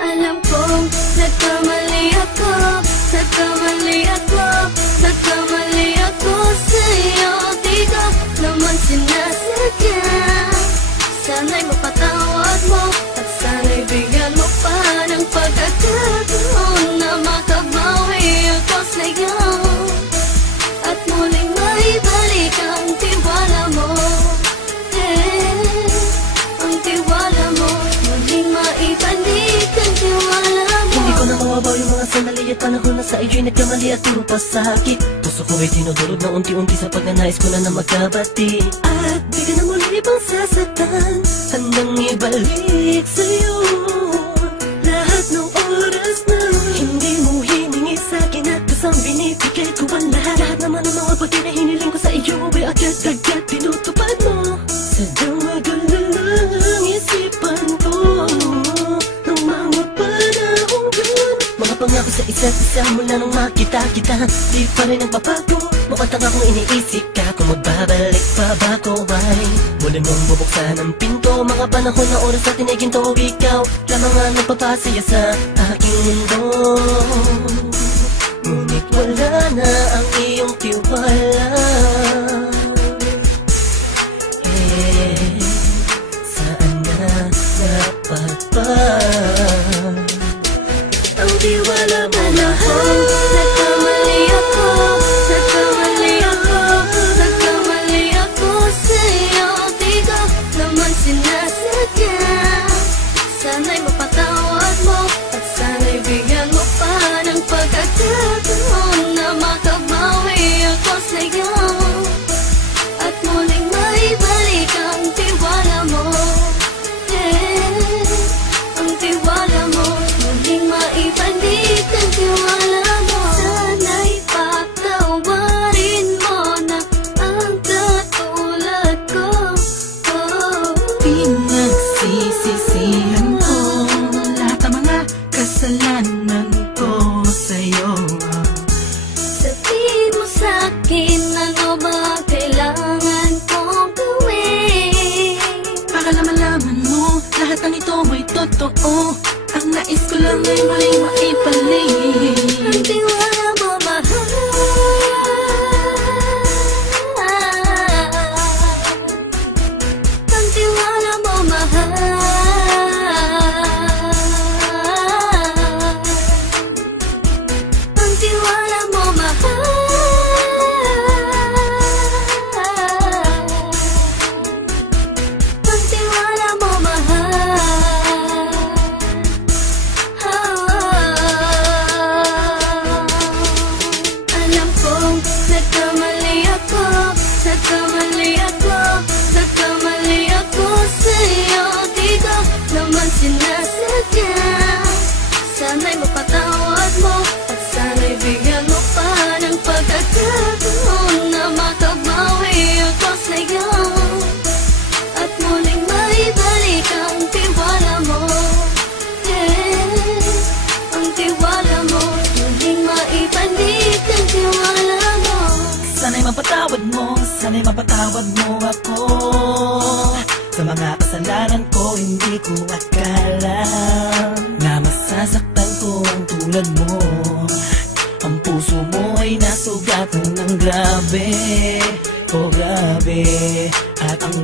Alam kong nagkamali ako, nagkamali ako, nagkamali ako sa'yo. Di ko naman sinasadya. Sana'y mapatawad mo at sana'y bigyan mo pa ng pagkakataon na makabawi ako sa'yo at muling maibalik ang tiwala mo. Ang tiwala mo, muling maibalik ang tiwala mo. Hindi ko na mawabaw yung mga sandali at panahon na sa iyo'y nagkamali at puro pasakit. Puso ko ay tinudurog na unti-unti sa pagnanais ko na magkabati. At di ka na muli pang sasaktan, handang ibalik sa'yo lahat ng oras na hindi mo hiningi sa'kin at kusang binibigay ko ang lahat. Lahat naman ng mga bagay na hiniling ko sa iyo ay agad-agad tinutupad mo. Sadyang magulo lang isipan ko ng mga panahon yun. Mga pangako sa isa't isa mula nung makita kita, di pa rin nagbabago. Mapatang akong iniisip ka kung magbabalik pa ba ko ay muli mong bubuksan ang pinto. Mga panahon na oras natin ay ginto, ikaw lamang ang nagpapasaya sa aking mundo. Ngunit wala na ang iyong tiwala. Saan na dapat ba ang tiwala mo? Nagkamali ako, nagkamali ako, nagkamali ako sa'yo. Di ko naman sinasadya. Sana'y mapatawad mo at sana'y bigyan mo pa ng pagkakataon na makabawi ako sa'yo at muling maibalik ang tiwala mo. Ang tiwala mo, muling maibalik ang tiwala mo. Sana'y patawarin mo na ang katulad ko. Pinagsisisihan ko lahat ng mga kasalanan ko sa'yo. Sabihin mo sa'kin ano ba kailangan kong gawin Para malaman mo lahat ng ito ay totoo. Ang nais ko lang ay muling maibalik ang tiwala mo, mahal. Ang tiwala mo, mahal. Ang tiwala mo, mahal. Ang tiwala mo, mahal. Alam kong nagkamali ako, nagkamali ako, nagkamali ako sa'yo. Di ko naman sinasadya. Sana'y mapatawad mo at sana'y bigyan mo pa ng pagkakataon na makabawi ako sa'yo at muling maibalik ang tiwala mo. Ang tiwala mo, muling maibalik ang tiwala mo. Sana'y mapatawad mo, sana'y mapatawad mo ako sa mga kasalanan ko. Hindi ko akala na masasaktan ko ang tulad mo. Ang puso mo ay nasugatan ng grabe, oh grabe. At ang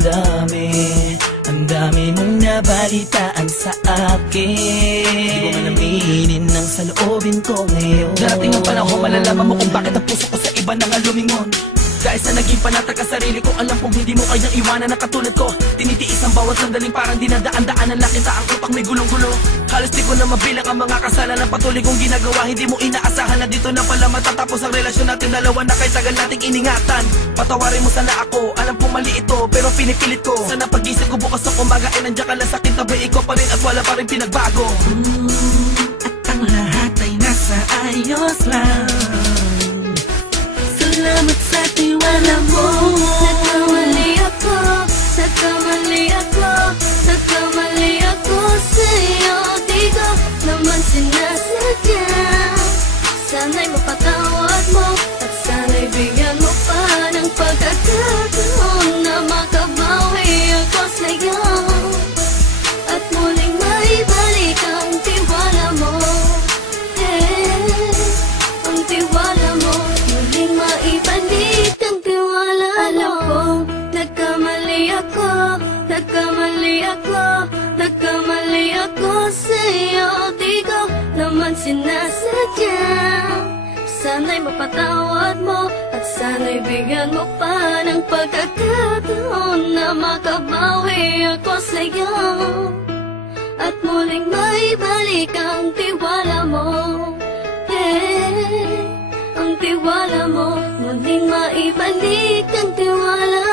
dami mong nabalitaan sa akin. Di ko man aminin ang saloobin ko ngayon. Darating ang panahon, malalaman mo kung bakit ang puso ko sa iba nang lumingon. Dahil sa naging panatag ang sarili ko, alam kong hindi mo kayang iwanan na katulad ko. Tinitiis ang bawat sandaling parang dinadaan-daanan lang kita. Ang utak may gulong-gulo. Halos di ko na mabilang ang mga kasalanan patuloy kong ginagawa. Hindi mo inaasahan na dito na pala matatapos ang relasyon natin dalawa na kahit tagal nating iningatan. Patawarin mo sana ako, alam kong mali ito pero pinipilit ko. Sana pagising ko bukas ng umaga ay nandiyan ka lang sa kintabay ko pa rin at wala pa rin pinagbago. At ang lahat ay nasa ayos lang. Salamat sa tiwala mo. Nagkamali ako, nagkamali ako, nagkamali ako sa'yo. Di ko naman sinasadya. Sana'y mapatawad mo at sana'y bigyan mo pa ng pagkakataon na makabawi ako sa'yo at muling maibalik ang tiwala naman sinasadya. Sana'y mapatawad mo at sana'y bigyan mo pa ng pagkakataon na makabawi ako sa'yo at muling maibalik ang tiwala mo. Ang tiwala mo, muling maibalik ang tiwala